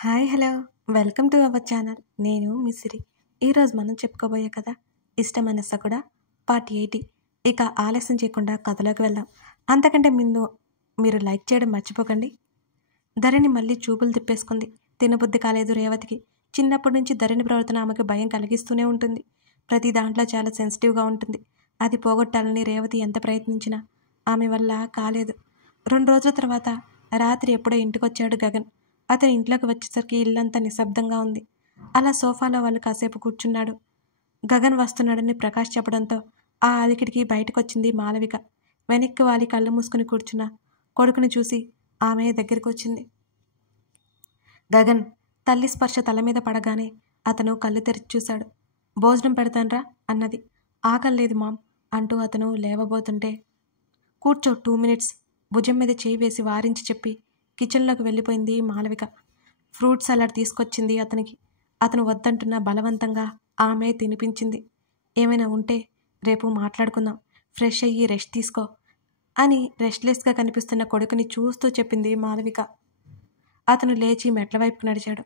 Hi hello welcome to our channel. నేను మిసిరి. ఈరోజు మనం చెప్పుకోబోయే కథ ఇష్టమైన సకుడా పార్ట్ 80. ఇక ఆలస్యం చేయకుండా కథలోకి వెళ్దాం. అంతకంటే ముందు మీరు లైక్ చేయడం మర్చిపోకండి. ధరణి మళ్ళీ చూపులు తిప్పేసుకుంది. తినబుద్ధి కాలేదు రేవతికి. చిన్నప్పటి నుంచి ధరణి ప్రవర్తన ఆమెకు భయం కలిగిస్తూనే ఉంటుంది. ప్రతి దాంట్లో చాలా సెన్సిటివ్గా ఉంటుంది. అది పోగొట్టాలని రేవతి ఎంత ప్రయత్నించినా ఆమె వల్ల కాలేదు. 2 రోజుల తర్వాత రాత్రి ఎప్పుడో ఇంటికొచ్చాడు గగన్. అతని ఇంట్లోకి వచ్చేసరికి ఇల్లంతా నిశ్శబ్దంగా ఉంది. అలా సోఫాలో వాళ్ళు కాసేపు కూర్చున్నాడు. గగన్ వస్తున్నాడని ప్రకాష్ చెప్పడంతో ఆ అలికిడికి బయటకొచ్చింది మాలవిక. వెనక్కి వాలి కళ్ళు మూసుకుని కూర్చున్న కొడుకుని చూసి ఆమె దగ్గరికి వచ్చింది. గగన్ తల్లి స్పర్శ తల మీద పడగానే అతను కళ్ళు తెరిచి చూశాడు. భోజనం పెడతాన్రా అన్నది. ఆకలేదు మామ్ అంటూ అతను లేవబోతుంటే కూర్చో 2 minutes భుజం మీద చేయి వేసి వారించి చెప్పి కిచెన్లోకి వెళ్ళిపోయింది మాలవిక. ఫ్రూట్ సలాడ్ తీసుకొచ్చింది అతనికి. అతను వద్దంటున్న బలవంతంగా ఆమె తినిపించింది. ఏమైనా ఉంటే రేపు మాట్లాడుకుందాం, ఫ్రెష్ అయ్యి రెస్ట్ తీసుకో అని రెస్ట్లెస్గా కనిపిస్తున్న కొడుకుని చూస్తూ చెప్పింది మాలవిక. అతను లేచి మెట్ల వైపుకు నడిచాడు.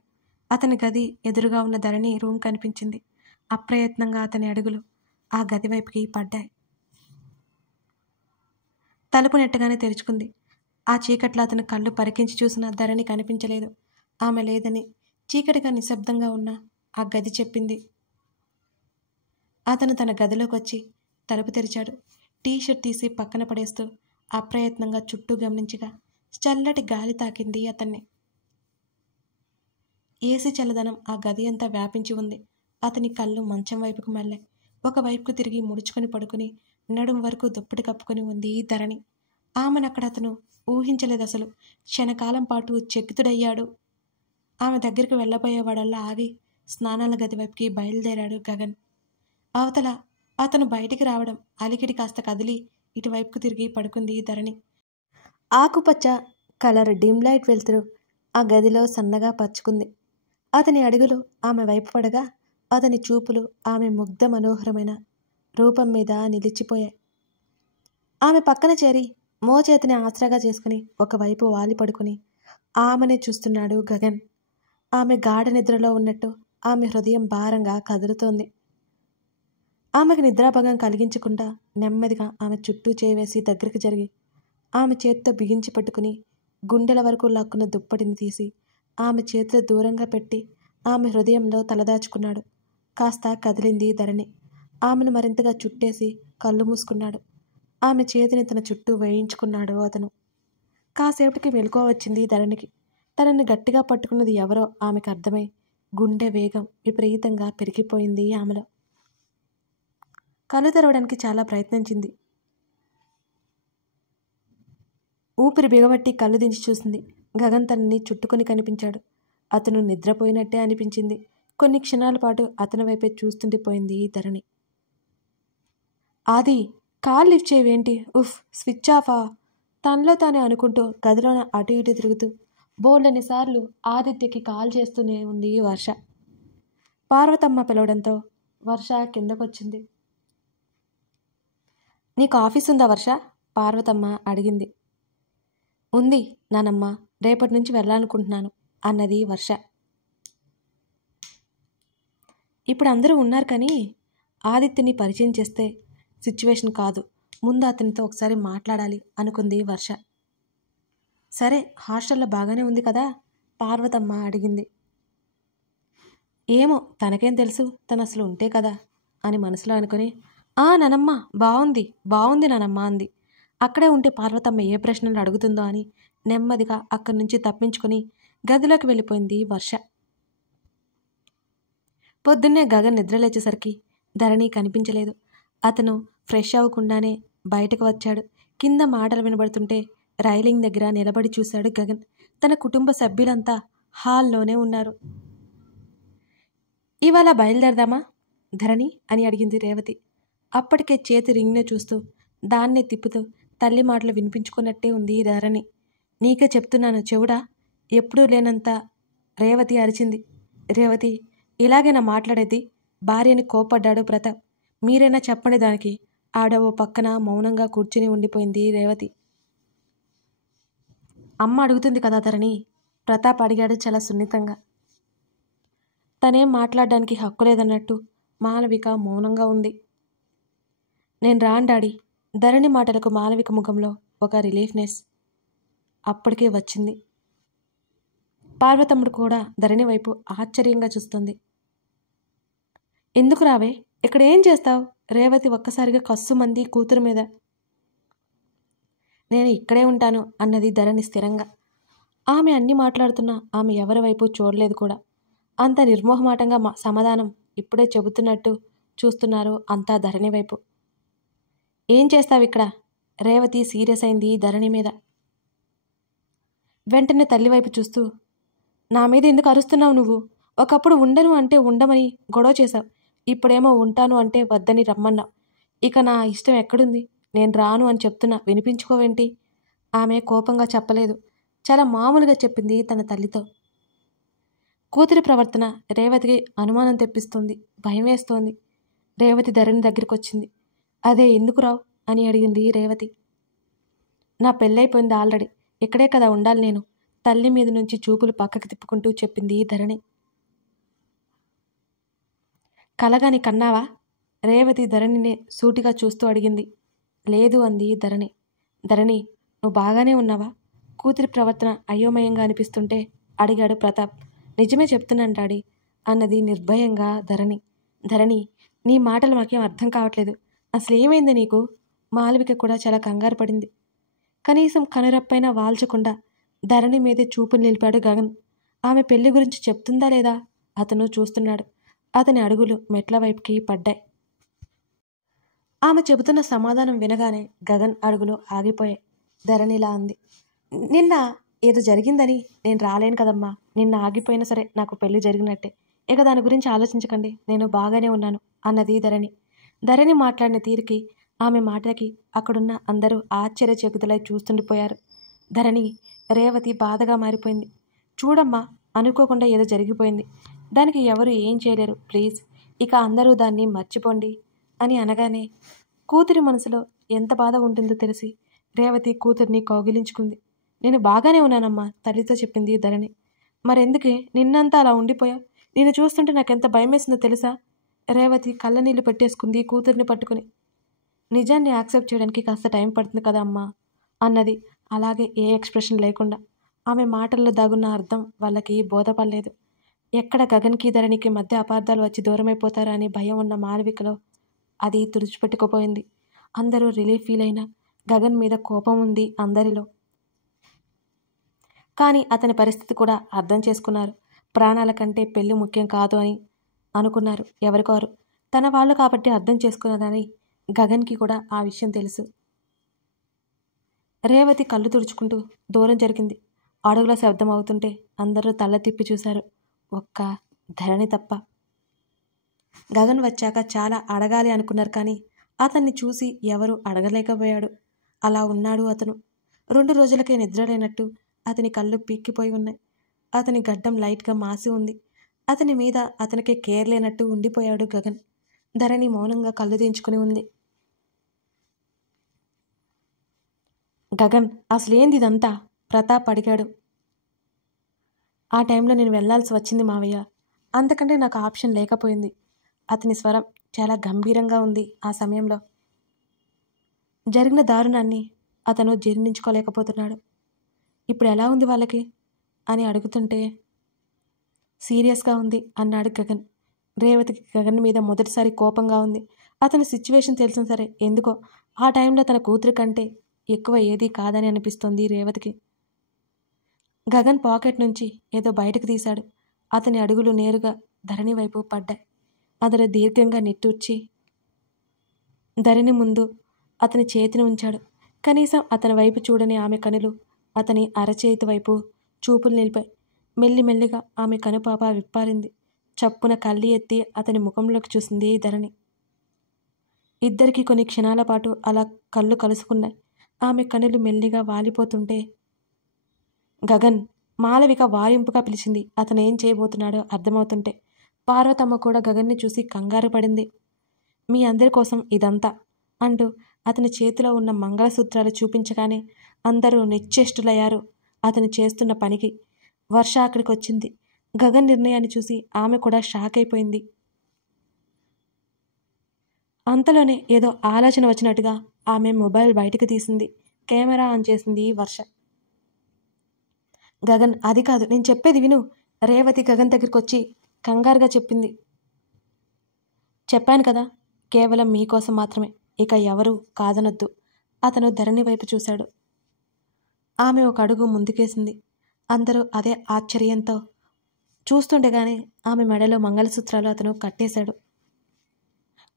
అతని గది ఎదురుగా ఉన్న ధరణి రూమ్ కనిపించింది. అప్రయత్నంగా అతని అడుగులు ఆ గది వైపుకి పడ్డాయి. తలుపు నెట్టగానే తెరుచుకుంది. ఆ చీకట్లో అతను కళ్ళు పరికించి చూసిన ధరణి కనిపించలేదు. ఆమె లేదని చీకటిగా నిశ్శబ్దంగా ఉన్న ఆ గది చెప్పింది. అతను తన గదిలోకి వచ్చి తలుపు తెరిచాడు. టీషర్ట్ తీసి పక్కన పడేస్తూ అప్రయత్నంగా చుట్టూ గమనించగా చల్లటి గాలి తాకింది అతన్ని. ఏసీ చల్లదనం ఆ గది అంతా వ్యాపించి ఉంది. అతని కళ్ళు మంచం వైపుకు మళ్ళాయి. ఒకవైపుకు తిరిగి ముడుచుకొని పడుకుని నడుం వరకు దుప్పటి కప్పుకొని ఉంది ధరణి. ఆమెనక్కడ అతను ఊహించలేదు అసలు. క్షణకాలం పాటు చకితుడయ్యాడు. ఆమె దగ్గరికి వెళ్ళబోయేవాడల్లా ఆగి స్నానాల గది వైపుకి బయలుదేరాడు గగన్. అవతల అతను బయటికి రావడం అలికిడి కాస్త కదిలి ఇటువైపుకు తిరిగి పడుకుంది ధరణి. ఆకుపచ్చ కలర్ డిమ్ లైట్ వెలుతురు ఆ గదిలో సన్నగా పరుచుకుంది. అతని అడుగులు ఆమె వైపు పడగా అతని చూపులు ఆమె ముగ్ధ మనోహరమైన రూపం మీద నిలిచిపోయాయి. ఆమె పక్కన చేరి మోచేతిని ఆసరాగా చేసుకుని ఒకవైపు వాలి పడుకుని ఆమెనే చూస్తున్నాడు గగన్. ఆమె గాఢ నిద్రలో ఉన్నట్టు ఆమె హృదయం భారంగా కదులుతోంది. ఆమెకు నిద్రాభంగం కలిగించకుండా నెమ్మదిగా ఆమె చుట్టూ చేవేసి దగ్గరికి జరిగి ఆమె చేతితో బిగించి పట్టుకుని గుండెల వరకు లాక్కున్న దుప్పటిని తీసి ఆమె చేతిలో దూరంగా పెట్టి ఆమె హృదయంలో తలదాచుకున్నాడు. కాస్త కదిలింది ధరణి. ఆమెను మరింతగా చుట్టేసి కళ్ళు మూసుకున్నాడు. ఆమె చేతిని తన చుట్టూ వేయించుకున్నాడు అతను. కాసేపటికి మెలకువ వచ్చింది ధరణికి. తనని గట్టిగా పట్టుకున్నది ఎవరో ఆమెకు అర్థమై గుండె వేగం విపరీతంగా పెరిగిపోయింది ఆమెలో. కళ్ళు తెరవడానికి చాలా ప్రయత్నించింది. ఊపిరి బిగబట్టి కళ్ళు దించి చూసింది. గగన్ తనని చుట్టుకొని కనిపించాడు. అతను నిద్రపోయినట్టే అనిపించింది. కొన్ని క్షణాల పాటు అతని వైపే చూస్తుండిపోయింది ధరణి. ఆది, కాల్ లిఫ్ట్ చేయవేంటి? ఉఫ్, స్విచ్ ఆఫా? తనలో తానే అనుకుంటూ గదిలోన అటు ఇటు తిరుగుతూ బోల్డన్నిసార్లు ఆదిత్యకి కాల్ చేస్తూనే ఉంది వర్ష. పార్వతమ్మ పిలవడంతో వర్ష కిందకొచ్చింది. నీకు ఆఫీస్ ఉందా వర్ష? పార్వతమ్మ అడిగింది. ఉంది నానమ్మ, రేపటి నుంచి వెళ్ళాలనుకుంటున్నాను అన్నది వర్ష. ఇప్పుడు అందరూ ఉన్నారు కానీ ఆదిత్యని పరిచయం చేస్తే సిచ్యువేషన్ కాదు, ముందు అతనితో ఒకసారి మాట్లాడాలి అనుకుంది వర్ష. సరే, హాస్టల్లో బాగానే ఉంది కదా? పార్వతమ్మ అడిగింది. ఏమో తనకేం తెలుసు, తను అసలు ఉంటే కదా అని మనసులో అనుకుని నానమ్మ బాగుంది బాగుంది నానమ్మ అంది. అక్కడే ఉంటే పార్వతమ్మ ఏ ప్రశ్నలు అడుగుతుందో అని నెమ్మదిగా అక్కడి నుంచి తప్పించుకొని గదిలోకి వెళ్ళిపోయింది వర్ష. పొద్దున్నే గగన్ నిద్రలేచేసరికి ధరణి కనిపించలేదు. అతను ఫ్రెష్ అవ్వకుండానే బయటకు వచ్చాడు. కింద మాటలు వినబడుతుంటే రైలింగ్ దగ్గర నిలబడి చూశాడు గగన్. తన కుటుంబ సభ్యులంతా హాల్లోనే ఉన్నారు. ఇవాళ బయలుదేరదామా ధరణి అని అడిగింది రేవతి. అప్పటికే చేతి రింగ్నే చూస్తూ దాన్నే తిప్పుతూ తల్లి మాటలు వినిపించుకున్నట్టే ఉంది ధరణి. నీకే చెప్తున్నాను చెవుడా? ఎప్పుడూ లేనంత రేవతి అరిచింది. రేవతి, ఇలాగైనా మాట్లాడేది? భార్యని కోప్పడ్డాడు ప్రతాప్. మీరైనా చెప్పండి దానికి. ఆడ ఓ పక్కన మౌనంగా కూర్చుని ఉండిపోయింది రేవతి. అమ్మ అడుగుతుంది కదా ధరణి, ప్రతాప్ అడిగాడు చాలా సున్నితంగా. తనేం మాట్లాడడానికి హక్కు లేదన్నట్టు మాలవిక మౌనంగా ఉంది. నేను రాను డాడీ. ధరణి మాటలకు మాలవిక ముఖంలో ఒక రిలీఫ్నెస్ అప్పటికే వచ్చింది. పార్వతమ్ముడు కూడా ధరణి వైపు ఆశ్చర్యంగా చూస్తుంది. ఎందుకు రావే? ఇక్కడ ఏం చేస్తావు? రేవతి ఒక్కసారిగా కస్సుమంది కూతురు మీద. నేను ఇక్కడే ఉంటాను అన్నది ధరణి స్థిరంగా. ఆమె అన్ని మాట్లాడుతున్నా ఆమె ఎవరి వైపు చూడలేదు కూడా. అంత నిర్మోహమాటంగా సమాధానం ఇప్పుడే చెబుతున్నట్టు చూస్తున్నారు అంతా ధరణి వైపు. ఏం చేస్తావు ఇక్కడ? రేవతి సీరియస్ అయింది ధరణి మీద. వెంటనే తల్లి వైపు చూస్తూ, నా మీద ఎందుకు అరుస్తున్నావు నువ్వు? ఒకప్పుడు ఉండను అంటే ఉండమని గొడవ చేశావు. ఇప్పుడేమో ఉంటాను అంటే వద్దని రమ్మన్నావు. ఇక నా ఇష్టం ఎక్కడుంది? నేను రాను అని చెప్తున్నా, వినిపించుకోవేంటి? ఆమె కోపంగా చెప్పలేదు, చాలా మామూలుగా చెప్పింది తన తల్లితో. కూతురి ప్రవర్తన రేవతికి అనుమానం తెప్పిస్తుంది, భయం వేస్తోంది. రేవతి ధరణి దగ్గరికి వచ్చింది. అదే ఎందుకు రావు అని అడిగింది రేవతి. నా పెళ్ళైపోయింది ఆల్రెడీ, ఇక్కడే కదా ఉండాలి నేను. తల్లి మీద నుంచి చూపులు పక్కకి తిప్పుకుంటూ చెప్పింది ధరణి. కలగాని కన్నావా? రేవతి ధరణిని సూటిగా చూస్తూ అడిగింది. లేదు అంది ధరణి. ధరణి, నువ్వు బాగానే ఉన్నావా? కూతురి ప్రవర్తన అయోమయంగా అనిపిస్తుంటే అడిగాడు ప్రతాప్. నిజమే చెప్తున్నాను డాడీ అన్నది నిర్భయంగా ధరణి. ధరణి, నీ మాటలు మాకేం అర్థం కావట్లేదు. అసలు ఏమైంది నీకు? మాలవిక కూడా చాలా కంగారు పడింది. కనీసం కనురెప్పైనా వాల్చకుండా ధరణి మీదే చూపులు నిలిపాడు గగన్. ఆమె పెళ్లి గురించి చెప్తుందా లేదా అతను చూస్తున్నాడు. అతని అడుగులు మెట్ల వైపుకి పడ్డాయి. ఆమె చెబుతున్న సమాధానం వినగానే గగన్ అడుగులు ఆగిపోయాయి. ధరణిలా అంది. నిన్న ఏదో జరిగిందని నేను రాలేను కదమ్మా. నిన్న ఆగిపోయినా సరే నాకు పెళ్లి జరిగినట్టే. ఇక దాని గురించి ఆలోచించకండి, నేను బాగానే ఉన్నాను అన్నది ధరణి. ధరణి మాట్లాడిన తీరుకి, ఆమె మాటలకి అక్కడున్న అందరూ ఆశ్చర్యచకితులై చూస్తుండిపోయారు. ధరణి, రేవతి బాధగా మారిపోయింది. చూడమ్మా, అనుకోకుండా ఏదో జరిగిపోయింది. దానికి ఎవరు ఏం చేయలేరు. ప్లీజ్ ఇక అందరూ దాన్ని మర్చిపోండి అని అనగానే కూతురి మనసులో ఎంత బాధ ఉంటుందో తెలిసి రేవతి కూతురిని కౌగిలించుకుంది. నేను బాగానే ఉన్నానమ్మా తల్లితో చెప్పింది ధరణి. మరెందుకే నిన్నంతా అలా ఉండిపోయావు? నిన్ను చూస్తుంటే నాకెంత భయమేసిందో తెలుసా? రేవతి కళ్ళనీళ్ళు పెట్టేసుకుంది కూతురిని పట్టుకుని. నిజాన్ని యాక్సెప్ట్ చేయడానికి కాస్త టైం పడుతుంది కదా అమ్మా అన్నది, అలాగే ఏ ఎక్స్ప్రెషన్ లేకుండా. ఆమె మాటల్లో దాగున్న అర్థం వాళ్ళకి బోధపడలేదు. ఎక్కడ గగన్కి ధరణికి మధ్య అపార్థాలు వచ్చి దూరమైపోతారా అని భయం ఉన్న మాలవికలో అది తుడిచిపెట్టుకుపోయింది. అందరూ రిలీఫ్ ఫీల్ అయినా గగన్ మీద కోపం ఉంది అందరిలో. కానీ అతని పరిస్థితి కూడా అర్థం చేసుకున్నారు. ప్రాణాల కంటే పెళ్లి ముఖ్యం కాదు అని అనుకున్నారు ఎవరికోరు. తన వాళ్ళు కాబట్టి అర్థం చేసుకున్నదని గగన్కి కూడా ఆ విషయం తెలుసు. రేవతి కళ్ళు తుడుచుకుంటూ దూరం జరిగింది. అడుగుల శబ్దం అవుతుంటే అందరూ తల తిప్పి చూశారు, ఒక్క ధరణి తప్ప. గగన్ వచ్చాక చాలా అడగాలి అనుకున్నారు, కానీ అతన్ని చూసి ఎవరు అడగలేకపోయాడు. అలా ఉన్నాడు అతను. 2 రోజులకే నిద్రలేనట్టు అతని కళ్ళు పీక్కిపోయి ఉన్నాయి. అతని గడ్డం లైట్గా మాసి ఉంది. అతని మీద అతనికి కేర్ లేనట్టు ఉండిపోయాడు గగన్. ధరణి మౌనంగా కళ్ళు దించుకుని ఉంది. గగన్, అసలేంది ఇదంతా? ప్రతాప్ అడిగాడు. ఆ టైంలో నేను వెళ్లాల్సి వచ్చింది మావయ్య, అంతకంటే నాకు ఆప్షన్ లేకపోయింది. అతని స్వరం చాలా గంభీరంగా ఉంది. ఆ సమయంలో జరిగిన దారుణాన్ని అతను జీర్ణించుకోలేకపోతున్నాడు. ఇప్పుడు ఎలా ఉంది వాళ్ళకి అని అడుగుతుంటే సీరియస్గా ఉంది అన్నాడు గగన్. రేవతికి గగన్ మీద మొదటిసారి కోపంగా ఉంది. అతని సిచ్యువేషన్ తెలిసిన సరే ఎందుకో ఆ టైంలో తన కూతురి కంటే ఎక్కువ ఏదీ కాదని అనిపిస్తోంది రేవతికి. గగన్ పాకెట్ నుంచి ఏదో బయటకు తీశాడు. అతని అడుగులు నేరుగా ధరణి వైపు పడ్డాయి. అతను దీర్ఘంగా నిట్టూర్చి ధరణి ముందు అతని చేతిని ఉంచాడు. కనీసం అతని వైపు చూడని ఆమె కనులు అతని అరచేతి వైపు చూపులు నిలిపాయి. మెల్లిమెల్లిగా ఆమె కనుపాప విప్పారింది. చప్పున కళ్ళి ఎత్తి అతని ముఖంలోకి చూసింది ధరణి. ఇద్దరికి కొన్ని క్షణాల పాటు అలా కళ్ళు కలుసుకున్నాయి. ఆమె కనులు మెల్లిగా వాలిపోతుంటే గగన్, మాలవిక వారింపుగా పిలిచింది. అతను ఏం చేయబోతున్నాడో అర్థమవుతుంటే పార్వతమ్మ కూడా గగన్ని చూసి కంగారు పడింది. మీ అందరి కోసం ఇదంతా అంటూ అతని చేతిలో ఉన్న మంగళసూత్రాలు చూపించగానే అందరూ నిశ్చేష్టులయ్యారు. అతను చేస్తున్న పనికి వర్ష అక్కడికి వచ్చింది. గగన్ నిర్ణయాన్ని చూసి ఆమె కూడా షాక్ అయిపోయింది. అంతలోనే ఏదో ఆలోచన వచ్చినట్టుగా ఆమె మొబైల్ బయటకు తీసింది. కెమెరా ఆన్ చేసింది వర్ష. గగన్, అది కాదు, నేను చెప్పేది విను. రేవతి గగన్ దగ్గరికి వచ్చి కంగారుగా చెప్పింది. చెప్పాను కదా, కేవలం మీకోసం మాత్రమే, ఇక ఎవరూ కాదనొద్దు. అతను ధరణి వైపు చూశాడు. ఆమె ఒక అడుగు ముందుకేసింది. అందరూ అదే ఆశ్చర్యంతో చూస్తుండగానే ఆమె మెడలో మంగళసూత్రాలు అతను కట్టేశాడు.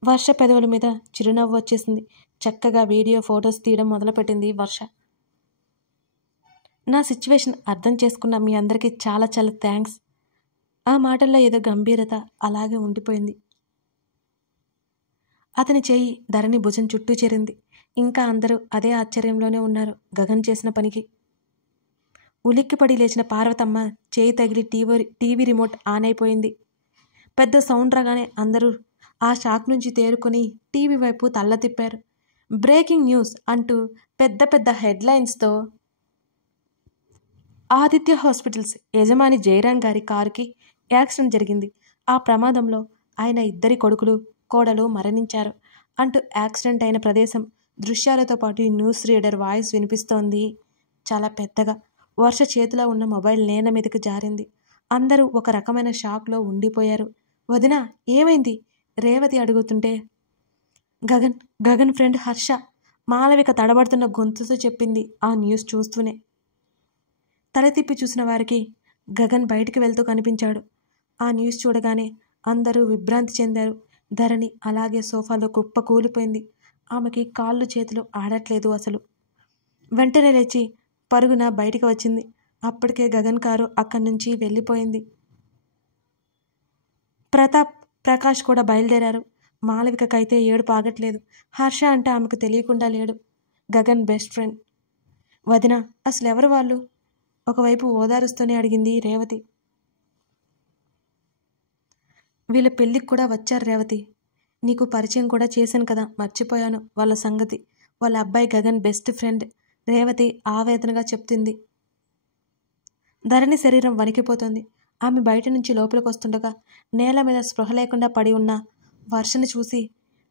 వర్ష పెదవుల మీద చిరునవ్వు వచ్చేసింది. చక్కగా వీడియో ఫొటోస్ తీయడం మొదలుపెట్టింది వర్ష. నా సిచ్యువేషన్ అర్థం చేసుకున్న మీ అందరికీ చాలా చాలా థ్యాంక్స్. ఆ మాటల్లో ఏదో గంభీరత అలాగే ఉండిపోయింది. అతని చేయి ధరణి భుజం చుట్టూ చేరింది. ఇంకా అందరూ అదే ఆశ్చర్యంలోనే ఉన్నారు గగన్ చేసిన పనికి. ఉలిక్కిపడి లేచిన పార్వతమ్మ చేయి తగిలి టీవీ రిమోట్ ఆన్ అయిపోయింది. పెద్ద సౌండ్ రాగానే అందరూ ఆ షాక్ నుంచి తేరుకొని టీవీ వైపు తల్ల తిప్పారు. బ్రేకింగ్ న్యూస్ అంటూ పెద్ద పెద్ద హెడ్లైన్స్తో ఆదిత్య హాస్పిటల్స్ యజమాని జయరాం గారి కారుకి యాక్సిడెంట్ జరిగింది. ఆ ప్రమాదంలో ఆయన 2 కొడుకులు కోడలు మరణించారు అంటూ యాక్సిడెంట్ అయిన ప్రదేశం దృశ్యాలతో పాటు న్యూస్ రీడర్ వాయిస్ వినిపిస్తోంది చాలా పెద్దగా. వర్ష చేతిలో ఉన్న మొబైల్ నేల మీదకి జారింది. అందరూ ఒక రకమైన షాక్లో ఉండిపోయారు. వదినా, ఏమైంది? రేవతి అడుగుతుంటే గగన్ ఫ్రెండ్ హర్ష, మాలవిక తడబడుతున్న గొంతుతో చెప్పింది ఆ న్యూస్ చూస్తూనే. తల తిప్పి చూసిన వారికి గగన్ బయటికి వెళ్తూ కనిపించాడు. ఆ న్యూస్ చూడగానే అందరూ విభ్రాంతి చెందారు. ధరణి అలాగే సోఫాలో కుప్ప కూలిపోయింది. ఆమెకి కాళ్ళు చేతులు ఆడట్లేదు అసలు. వెంటనే లేచి పరుగున బయటికి వచ్చింది. అప్పటికే గగన్ కారు అక్కడి నుంచి వెళ్ళిపోయింది. ప్రతాప్, ప్రకాష్ కూడా బయలుదేరారు. మాలవికకైతే ఏడుపు ఆగట్లేదు. హర్ష అంటే ఆమెకు తెలియకుండా లేడు. Gagan best friend. వదిన, అసలు ఎవరు వాళ్ళు? ఒకవైపు ఓదారుస్తూనే అడిగింది రేవతి. వీళ్ళ పెళ్ళికి కూడా వచ్చారు రేవతి. నీకు పరిచయం కూడా చేశాను కదా, మర్చిపోయాను వాళ్ళ సంగతి. వాళ్ళ అబ్బాయి గగన్ బెస్ట్ ఫ్రెండ్. రేవతి ఆవేదనగా చెప్తుంది. ధరణి శరీరం వణికిపోతుంది. ఆమె బయట నుంచి లోపలికి వస్తుండగా నేల మీద స్పృహ లేకుండా పడి ఉన్న వర్షని చూసి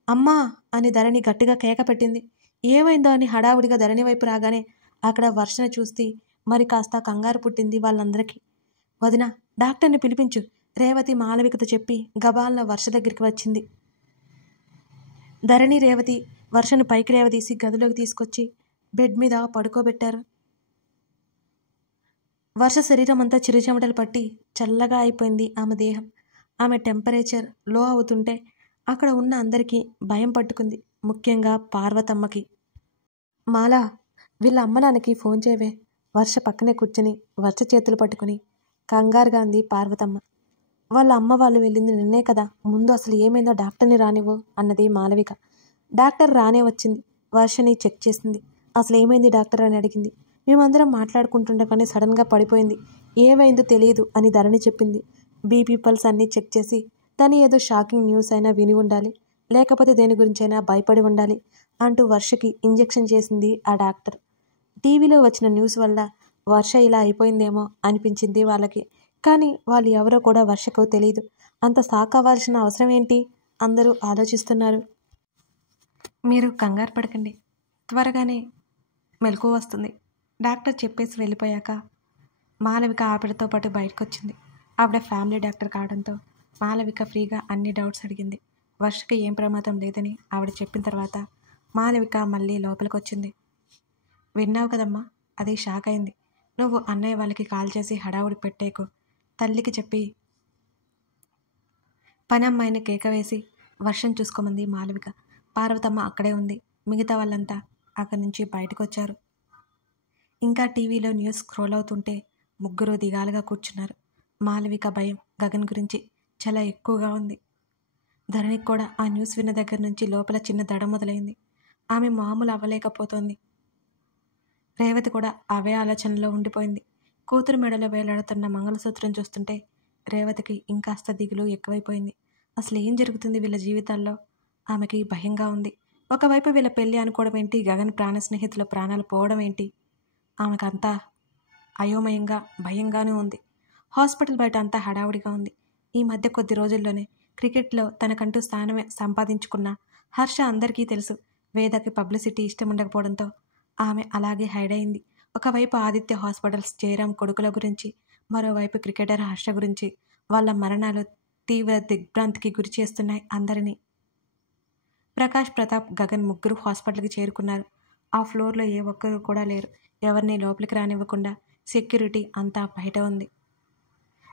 అమ్మా అని ధరణి గట్టిగా కేక పెట్టింది. ఏమైందో అని హడావుడిగా ధరణి వైపు రాగానే అక్కడ వర్షని చూస్తే మరి కాస్త కంగారు పుట్టింది వాళ్ళందరికీ. వదిన, డాక్టర్ని పిలిపించు, రేవతి మాలవికతో చెప్పి గబాలన వర్ష దగ్గరికి వచ్చింది. ధరణి రేవతి వర్షను పైకి లేవదీసి గదిలోకి తీసుకొచ్చి బెడ్ మీద పడుకోబెట్టారు. వర్ష శరీరం అంతా చిరుచెమటలు పట్టి చల్లగా అయిపోయింది ఆమె దేహం. ఆమె టెంపరేచర్ లో అవుతుంటే అక్కడ ఉన్న అందరికీ భయం పట్టుకుంది, ముఖ్యంగా పార్వతమ్మకి. మాలా, వీళ్ళ అమ్మ నాన్నకి ఫోన్ చేయవే. వర్ష పక్కనే కూర్చుని వర్ష చేతులు పట్టుకుని కంగారుగా అంది పార్వతమ్మ. వాళ్ళ అమ్మ వాళ్ళు వెళ్ళింది నిన్నే కదా, ముందు అసలు ఏమైందో డాక్టర్ని రానివ్వు అన్నది మాలవిక. డాక్టర్ రానే వచ్చింది. వర్షని చెక్ చేసింది. అసలు ఏమైంది డాక్టర్ అని అడిగింది. మేమందరం మాట్లాడుకుంటుండగానే సడన్గా పడిపోయింది, ఏమైందో తెలియదు అని ధరణి చెప్పింది. బీపీ పల్స్ అన్నీ చెక్ చేసి తను ఏదో షాకింగ్ న్యూస్ అయినా విని ఉండాలి, లేకపోతే దేని గురించైనా భయపడి ఉండాలి అంటూ వర్షకి ఇంజెక్షన్ చేసింది ఆ డాక్టర్. టీవీలో వచ్చిన న్యూస్ వల్ల వర్ష ఇలా అయిపోయిందేమో అనిపించింది వాళ్ళకి. కానీ వాళ్ళు ఎవరో కూడా వర్షకు తెలియదు. అంత షాక్ అవ్వాల్సిన అవసరం ఏంటి? అందరూ ఆలోచిస్తున్నారు. మీరు కంగారు పడకండి, త్వరగానే మెలకువ వస్తుంది. డాక్టర్ చెప్పేసి వెళ్ళిపోయాక మాలవిక ఆవిడతో పాటు బయటకు వచ్చింది. ఆవిడ ఫ్యామిలీ డాక్టర్ కావడంతో మాలవిక ఫ్రీగా అన్ని డౌట్స్ అడిగింది. వర్షకి ఏం ప్రమాదం లేదని ఆవిడ చెప్పిన తర్వాత మాలవిక మళ్ళీ లోపలికి వచ్చింది. విన్నావు కదమ్మా, అది షాక్ అయింది. నువ్వు అన్నయ్య వాళ్ళకి కాల్ చేసి హడావుడి పెట్టేకు, తల్లికి చెప్పి పని అమ్మాయిని కేక వేసి వర్షం చూసుకోమంది మాలవిక. పార్వతమ్మ అక్కడే ఉంది. మిగతా వాళ్ళంతా అక్కడి నుంచి బయటకు వచ్చారు. ఇంకా టీవీలో న్యూస్ స్క్రోల్ అవుతుంటే ముగ్గురు దిగాలుగా కూర్చున్నారు. మాలవిక భయం గగన్ గురించి చాలా ఎక్కువగా ఉంది. ధరణికి కూడా ఆ న్యూస్ విన్న దగ్గర నుంచి లోపల చిన్న దడ మొదలైంది. ఆమె మామూలు అవ్వలేకపోతోంది. రేవతి కూడా అవే ఆలోచనలో ఉండిపోయింది. కూతురు మెడలో వేలాడుతున్న మంగళసూత్రం చూస్తుంటే రేవతికి ఇంకాస్త దిగులు ఎక్కువైపోయింది. అసలు ఏం జరుగుతుంది వీళ్ళ జీవితాల్లో? ఆమెకి భయంగా ఉంది. ఒకవైపు వీళ్ళ పెళ్ళి అనుకోవడం ఏంటి, గగన్ ప్రాణ స్నేహితుల ప్రాణాలు పోవడం ఏంటి? ఆమెకంతా అయోమయంగా భయంగానే ఉంది. హాస్పిటల్ బయట అంతా హడావుడిగా ఉంది. ఈ మధ్య కొద్ది రోజుల్లోనే క్రికెట్లో తనకంటూ స్థానమే సంపాదించుకున్న హర్ష అందరికీ తెలుసు. వేదకి పబ్లిసిటీ ఇష్టం ఉండకపోవడంతో ఆమె అలాగే హైడ్ అయింది. ఒకవైపు ఆదిత్య హాస్పిటల్స్ జయరాం కొడుకుల గురించి, మరోవైపు క్రికెటర్ హర్ష గురించి వాళ్ళ మరణాలు తీవ్ర దిగ్భ్రాంతికి గురి చేస్తున్నాయి అందరినీ. ప్రకాష్, ప్రతాప్, గగన్ ముగ్గురు హాస్పిటల్కి చేరుకున్నారు. ఆ ఫ్లోర్లో ఏ ఒక్కరు కూడా లేరు. ఎవరిని లోపలికి రానివ్వకుండా సెక్యూరిటీ అంతా బయట ఉంది.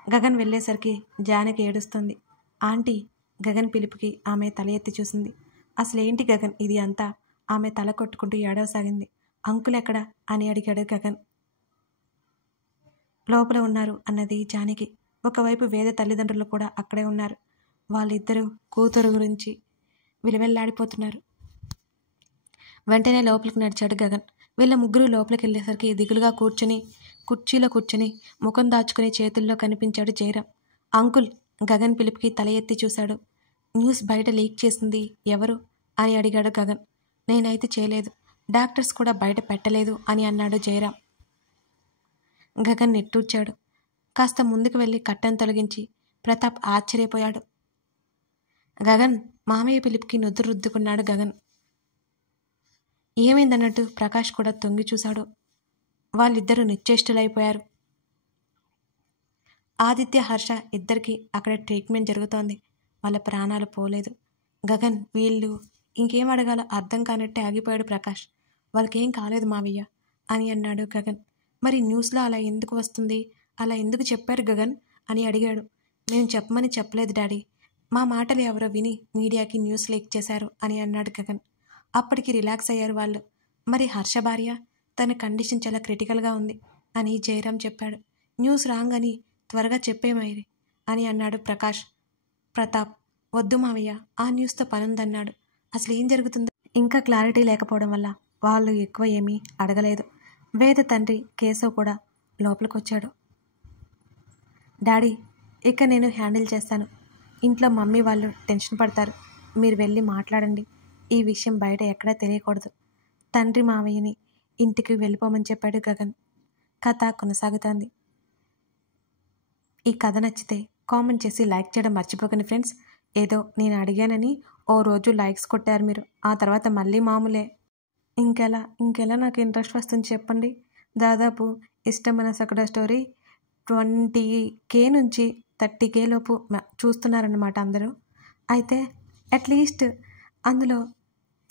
గగన్ వెళ్ళేసరికి జానకి ఏడుస్తుంది. ఆంటీ, గగన్ పిలుపుకి ఆమె తల ఎత్తి చూసింది. అసలేంటి గగన్ ఇది అంతా? ఆమె తల కొట్టుకుంటూ ఏడవసాగింది. అంకుల్ ఎక్కడా అని అడిగాడు గగన్. లోపల ఉన్నారు అన్నది జానకి. ఒకవైపు వేద తల్లిదండ్రులు కూడా అక్కడే ఉన్నారు. వాళ్ళిద్దరూ కూతురు గురించి విలువెల్లాడిపోతున్నారు. వెంటనే లోపలికి నడిచాడు గగన్. వీళ్ళ ముగ్గురు లోపలికి వెళ్ళేసరికి దిగులుగా కుర్చీలో కూర్చొని ముఖం దాచుకుని చేతుల్లో కనిపించాడు జయరాం. అంకుల్, గగన్ పిలుపుకి తల ఎత్తి చూశాడు. న్యూస్ బయట లీక్ చేసింది ఎవరు అని అడిగాడు గగన్. నేనైతే చేయలేదు, డాక్టర్స్ కూడా బయట పెట్టలేదు అని అన్నాడు జయరాం. గగన్ నిట్టూర్చాడు. కాస్త ముందుకు వెళ్ళి కట్టను తొలగించి ప్రతాప్ ఆశ్చర్యపోయాడు. గగన్, మామయ్య పిలుపుకి నుదురు రుద్దుకున్నాడు గగన్. ఏమైందన్నట్టు ప్రకాష్ కూడా తొంగి చూశాడు. వాళ్ళిద్దరూ నిశ్చేష్టులైపోయారు. ఆదిత్య, హర్ష ఇద్దరికి అక్కడ ట్రీట్మెంట్ జరుగుతోంది. వాళ్ళ ప్రాణాలు పోలేదు. గగన్, వీళ్ళు ఇంకేం అడగాలో అర్థం కానట్టే ఆగిపోయాడు ప్రకాష్. వాళ్ళకేం కాలేదు మావయ్య అని అన్నాడు గగన్. మరి న్యూస్లో అలా ఎందుకు వస్తుంది? అలా ఎందుకు చెప్పారు గగన్ అని అడిగాడు. మేము చెప్పమని చెప్పలేదు డాడీ, మా మాటలు ఎవరో విని మీడియాకి న్యూస్ లీక్ చేశారు అని అన్నాడు గగన్. అప్పటికి రిలాక్స్ అయ్యారు వాళ్ళు. మరి హర్ష భార్య, తన కండిషన్ చాలా క్రిటికల్గా ఉంది అని జయరాం చెప్పాడు. న్యూస్ రాంగ్ అని త్వరగా చెప్పేమైరి అని అన్నాడు ప్రకాష్. ప్రతాప్, వద్దు మావయ్య, ఆ న్యూస్తో పనుందన్నాడు. అసలు ఏం జరుగుతుందో ఇంకా క్లారిటీ లేకపోవడం వల్ల వాళ్ళు ఎక్కువ ఏమీ అడగలేదు. వేద తండ్రి కేశవ్ కూడా లోపలికి వచ్చాడు. డాడీ, ఇక నేను హ్యాండిల్ చేస్తాను. ఇంట్లో మమ్మీ వాళ్ళు టెన్షన్ పడతారు. మీరు వెళ్ళి మాట్లాడండి. ఈ విషయం బయట ఎక్కడా తెలియకూడదు. తండ్రి మావయ్యని ఇంటికి వెళ్ళిపోమని చెప్పాడు గగన్. కథ కొనసాగుతోంది. ఈ కథ నచ్చితే కామెంట్ చేసి లైక్ చేయడం మర్చిపోకండి ఫ్రెండ్స్. ఏదో నేను అడిగానని ఓ రోజు లైక్స్ కొట్టారు మీరు, ఆ తర్వాత మళ్ళీ మామూలే. ఇంకెలా నాకు ఇంట్రెస్ట్ వస్తుంది చెప్పండి. దాదాపు ఇష్టమైన సకుడ స్టోరీ 20K నుంచి 30K లోపు చూస్తున్నారన్నమాట అందరూ. అయితే అట్లీస్ట్ అందులో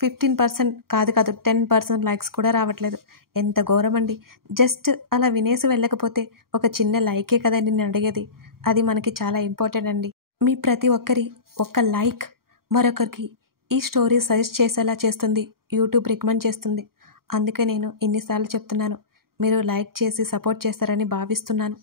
15% కాదు 10% లైక్స్ కూడా రావట్లేదు. ఎంత ఘోరమండి. జస్ట్ అలా వినేసి వెళ్ళకపోతే ఒక చిన్న లైకే కదండి నేను అడిగేది. అది మనకి చాలా ఇంపార్టెంట్ అండి. మీ ప్రతి ఒక్కరి ఒక్క లైక్ మరొకరికి ఈ స్టోరీ సజెస్ట్ చేసేలా చేస్తుంది, యూట్యూబ్ రికమెండ్ చేస్తుంది. అందుకే నేను ఇన్నిసార్లు చెప్తున్నాను, మీరు లైక్ చేసి సపోర్ట్ చేస్తారని భావిస్తున్నాను.